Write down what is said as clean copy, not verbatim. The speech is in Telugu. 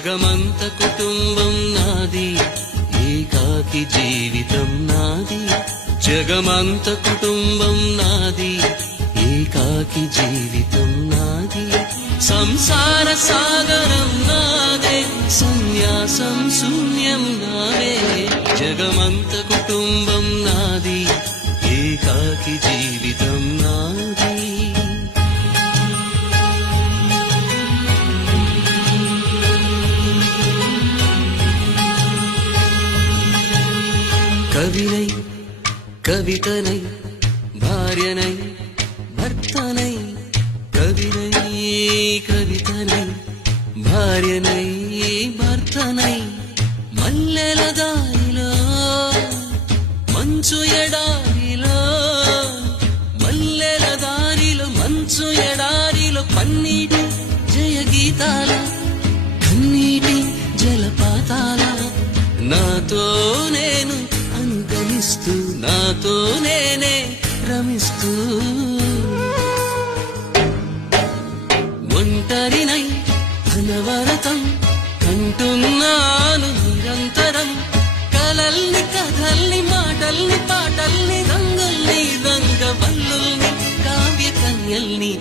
జగమంత కుటుంబం నాది, ఏకాకి జీవితం నాది. జగమంత కుటుంబం నాది, ఏకాకి జీవితం నాది. సంసార సాగరం నాదే, సన్యాసం శూన్యం నాదే. జగమంత కుటుంబం నాది, ఏకాకి జీవితం నాది. కవినై కవితనై భార్యనై భర్తనై, కవినై కవితనై భార్యనై భర్తనై. మల్లెల దారిలో మంచు ఎడారిలో, మల్లెల దారిలో మంచు ఎడారిలో, పన్నీటి జయ గీతాల కన్నీటి జలపాతాల. నాతో నేను అనుగమిస్తూ, నాతో నేనే రమిస్తూ, ఒంటరినై అనవరతం కంటున్నాను నిరంతరం. కలల్ని కథల్ని మాటల్ని పాటల్ని రంగుల్ని రంగవల్లుల్ని కావ్య కన్యల్ని.